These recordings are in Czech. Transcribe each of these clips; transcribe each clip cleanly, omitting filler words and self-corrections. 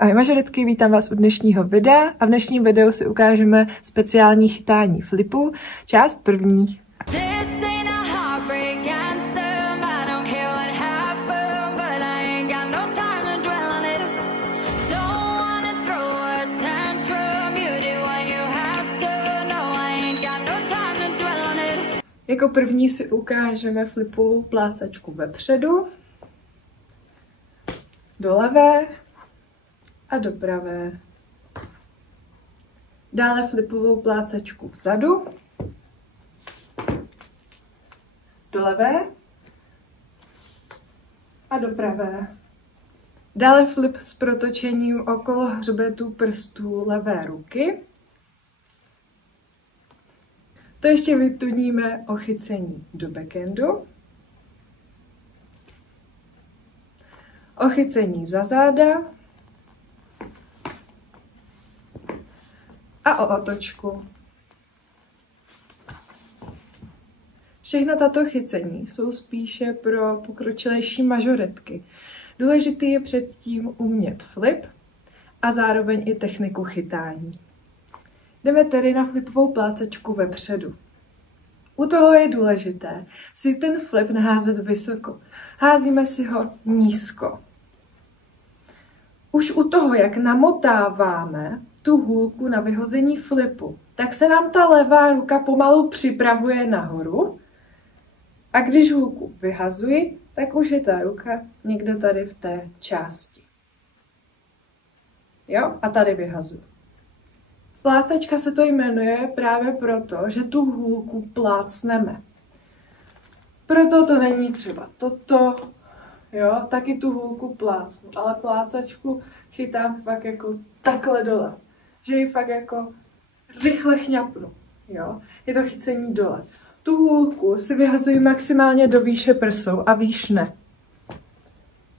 Ahoj mažoretky, vítám vás u dnešního videa a v dnešním videu si ukážeme speciální chytání flipů, část první. Jako první si ukážeme flipovou plácačku vepředu, do levé a do pravé. Dále flipovou plácačku vzadu, do levé a do pravé. Dále flip s protočením okolo hřbetu prstů levé ruky. To ještě vytuníme o chycení do backendu, o chycení za záda a o otočku. Všechna tato chycení jsou spíše pro pokročilejší mažoretky. Důležitý je předtím umět flip a zároveň i techniku chytání. Jdeme tedy na flipovou plácačku vepředu. U toho je důležité si ten flip naházet vysoko. Házíme si ho nízko. Už u toho, jak namotáváme tu hůlku na vyhození flipu, tak se nám ta levá ruka pomalu připravuje nahoru. A když hůlku vyhazuji, tak už je ta ruka někde tady v té části. Jo? A tady vyhazuji. Plácačka se to jmenuje právě proto, že tu hůlku plácneme. Proto to není třeba toto, jo, taky tu hůlku plácnu, ale plácačku chytám fakt jako takhle dole, že ji fakt jako rychle chňapnu, jo, je to chycení dole. Tu hůlku si vyhazuji maximálně do výše prsou a výš ne.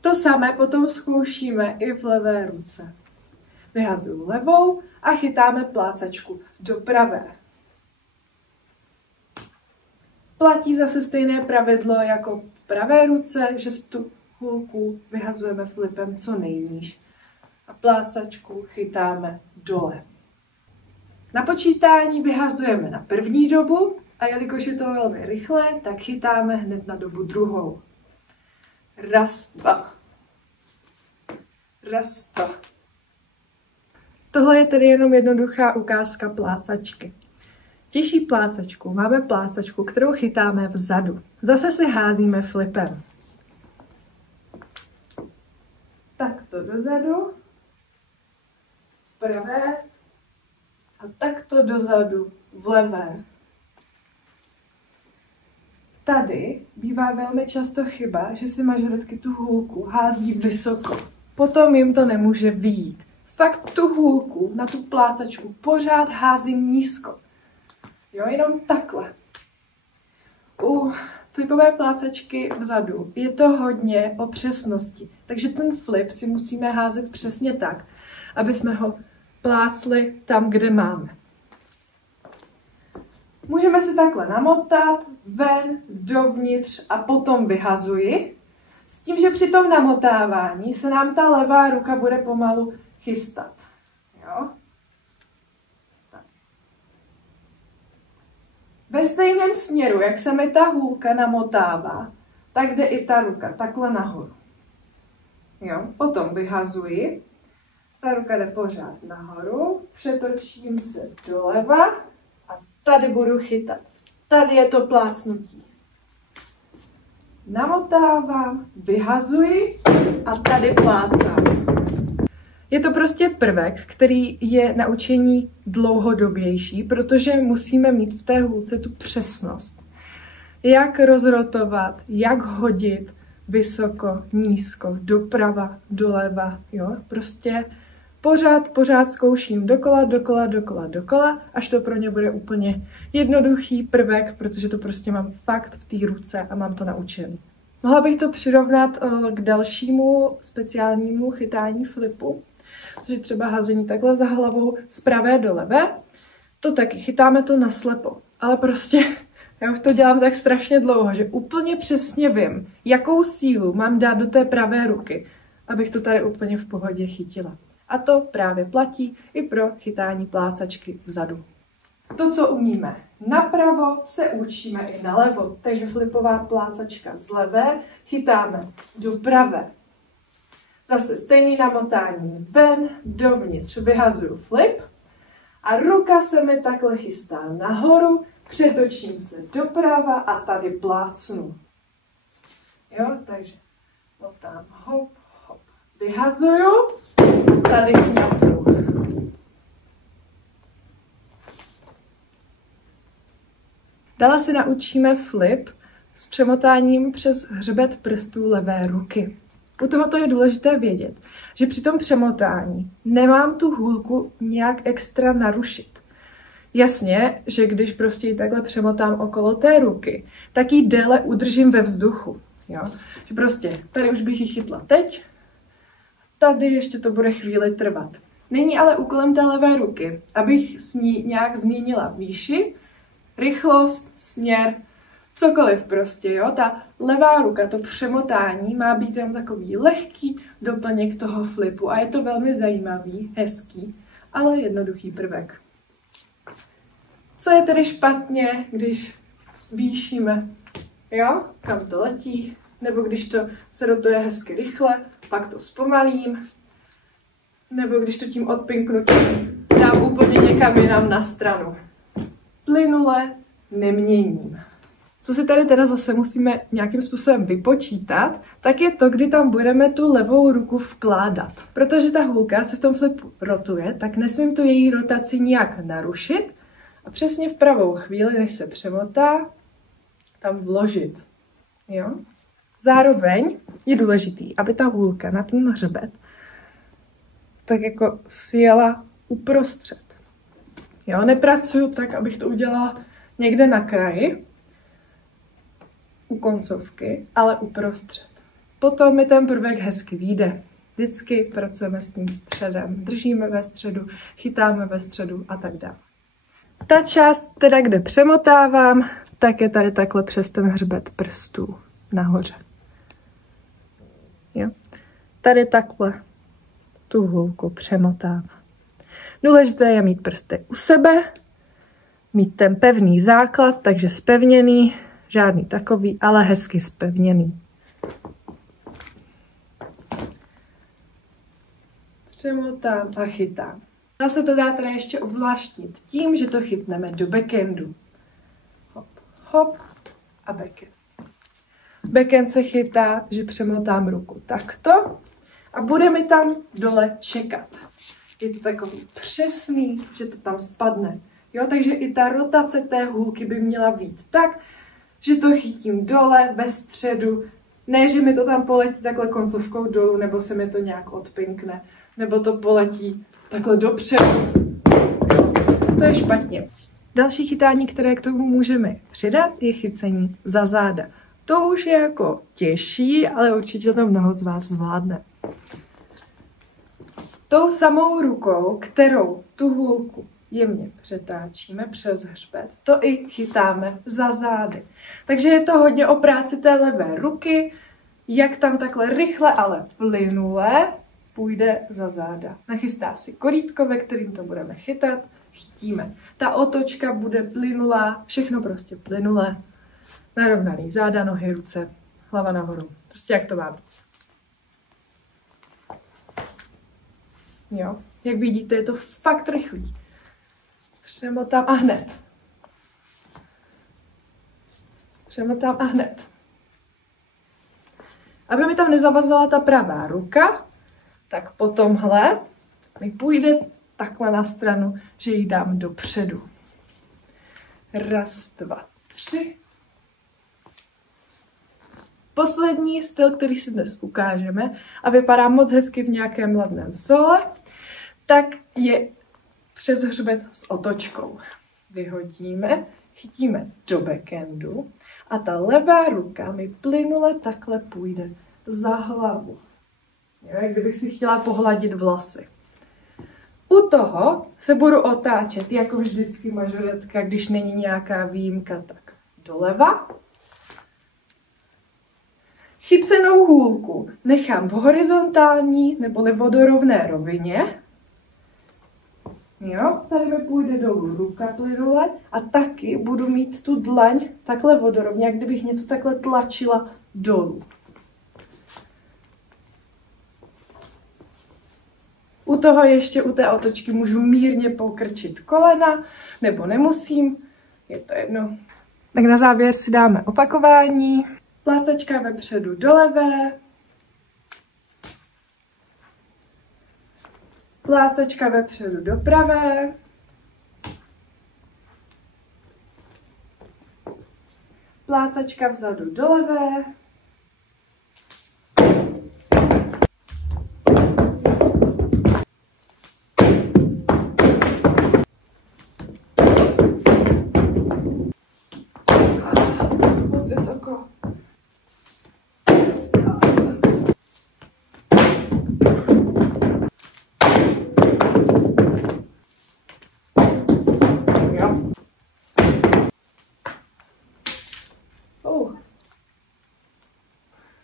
To samé potom zkoušíme i v levé ruce. Vyhazuju levou a chytáme plácačku do pravé. Platí zase stejné pravidlo jako v pravé ruce, že si tu hůlku vyhazujeme flipem co nejníž a plácačku chytáme dole. Na počítání vyhazujeme na první dobu a jelikož je to velmi rychlé, tak chytáme hned na dobu druhou. Raz, dva. Raz, dva. Tohle je tedy jenom jednoduchá ukázka plácačky. Těžší plácačku máme plácačku, kterou chytáme vzadu. Zase si házíme flipem. Takto dozadu, v pravé a takto dozadu v levé. Tady bývá velmi často chyba, že si mažoretky tu hůlku hází vysoko. Potom jim to nemůže vyjít. Fakt tu hůlku na tu plácačku pořád házím nízko. Jo, jenom takhle. U flipové plácačky vzadu je to hodně o přesnosti, takže ten flip si musíme házet přesně tak, aby jsme ho plácli tam, kde máme. Můžeme si takhle namotat ven, dovnitř a potom vyhazuji. S tím, že při tom namotávání se nám ta levá ruka bude pomalu chystat. Jo? Tak. Ve stejném směru, jak se mi ta hůlka namotává, tak jde i ta ruka takhle nahoru. Jo? Potom vyhazuji, ta ruka jde pořád nahoru, přetočím se doleva a tady budu chytat. Tady je to plácnutí. Namotávám, vyhazuji a tady plácám. Je to prostě prvek, který je na učení dlouhodobější, protože musíme mít v té hůlce tu přesnost. Jak rozrotovat, jak hodit vysoko, nízko, doprava, doleva, jo, prostě pořád zkouším dokola, až to pro ně bude úplně jednoduchý prvek, protože to prostě mám fakt v té ruce a mám to naučený. Mohla bych to přirovnat k dalšímu speciálnímu chytání flipu, což je třeba házení takhle za hlavou z pravé do levé. To taky, chytáme to naslepo, ale prostě já už to dělám tak strašně dlouho, že úplně přesně vím, jakou sílu mám dát do té pravé ruky, abych to tady úplně v pohodě chytila. A to právě platí i pro chytání plácačky vzadu. To, co umíme napravo, se učíme i nalevo. Takže flipová plácačka z levé chytáme do pravé. Zase stejný namotání ven, dovnitř, vyhazuju flip a ruka se mi takhle chystá nahoru, přetočím se doprava a tady plácnu. Jo, takže motám hop, hop, vyhazuju a tady chňapnu. Dále se naučíme flip s přemotáním přes hřbet prstů levé ruky. U tohoto je důležité vědět, že při tom přemotání nemám tu hůlku nějak extra narušit. Jasně, že když prostě ji takhle přemotám okolo té ruky, tak ji déle udržím ve vzduchu. Jo? Že prostě tady už bych ji chytla teď, tady ještě to bude chvíli trvat. Není ale úkolem té levé ruky, abych s ní nějak změnila výši, rychlost, směr, cokoliv prostě, jo. Ta levá ruka, to přemotání má být jen takový lehký doplněk toho flipu a je to velmi zajímavý, hezký, ale jednoduchý prvek. Co je tedy špatně, když zvýšíme, jo, kam to letí, nebo když to se rotuje hezky rychle, pak to zpomalím, nebo když to tím odpinknutím dám úplně někam jinam na stranu. Plynule neměním. Co si tady teda zase musíme nějakým způsobem vypočítat, tak je to, kdy tam budeme tu levou ruku vkládat. Protože ta hůlka se v tom flipu rotuje, tak nesmím tu její rotaci nijak narušit a přesně v pravou chvíli, než se přemotá, tam vložit. Jo? Zároveň je důležitý, aby ta hůlka na ten hřbet tak jako sjela uprostřed. Jo, nepracuju tak, abych to udělala někde na kraji, u koncovky, ale uprostřed. Potom mi ten prvek hezky vyjde. Vždycky pracujeme s tím středem. Držíme ve středu, chytáme ve středu a tak dále. Ta část, teda kde přemotávám, tak je tady takhle přes ten hřbet prstů nahoře. Jo? Tady takhle tu hůlku přemotávám. Důležité je mít prsty u sebe, mít ten pevný základ, takže zpevněný, žádný takový, ale hezky zpevněný. Přemotám a chytám. Dá se to dá teda ještě obzvláštnit tím, že to chytneme do backendu. Hop, hop a backhand. Backhand se chytá, že přemotám ruku takto a bude mi tam dole čekat. Je to takový přesný, že to tam spadne. Jo, takže i ta rotace té hůlky by měla být tak, že to chytím dole, ve středu, ne, že mi to tam poletí takhle koncovkou dolů, nebo se mi to nějak odpinkne, nebo to poletí takhle dopředu. To je špatně. Další chytání, které k tomu můžeme přidat, je chycení za záda. To už je jako těžší, ale určitě to mnoho z vás zvládne. Tou samou rukou, kterou tu hůlku jemně přetáčíme přes hřbet, to i chytáme za zády. Takže je to hodně o práci té levé ruky, jak tam takhle rychle, ale plynule půjde za záda. Nachystá si korítko, ve kterým to budeme chytat, chytíme. Ta otočka bude plynulá, všechno prostě plynulé. Narovnaný záda, nohy, ruce, hlava nahoru. Prostě jak to má být. Jo, jak vidíte, je to fakt rychlý. Přemotám a hned. Přemotám a hned. Aby mi tam nezavazala ta pravá ruka, tak po tomhle mi půjde takhle na stranu, že ji dám dopředu. 1, 2, 3. Poslední styl, který si dnes ukážeme a vypadá moc hezky v nějakém ladném sole, tak je přes hřbet s otočkou. Vyhodíme, chytíme do backendu a ta levá ruka mi plynule takhle půjde za hlavu. Jo, jak kdybych si chtěla pohladit vlasy. U toho se budu otáčet, jako vždycky mažoretka, když není nějaká výjimka, tak doleva. Chycenou hůlku nechám v horizontální neboli vodorovné rovině. Jo, tady mi půjde dolů ruka plynule a taky budu mít tu dlaň takhle vodorovně, jak kdybych něco takhle tlačila dolů. U toho ještě u té otočky můžu mírně pokrčit kolena, nebo nemusím, je to jedno. Tak na závěr si dáme opakování. Plácačka vepředu do levé. Plácačka vepředu do pravé. Plácačka vzadu do levé. Moc vysoko.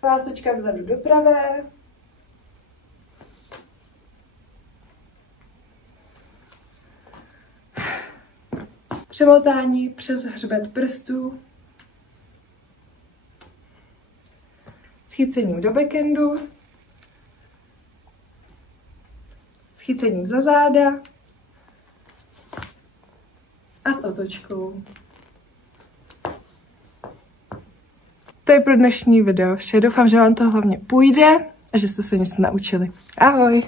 Plácačka vzadu do pravé. Přemotání přes hřbet prstů. S chycením do backendu. S chycením za záda. A s otočkou. To je pro dnešní video vše. Doufám, že vám to hlavně půjde a že jste se něco naučili. Ahoj!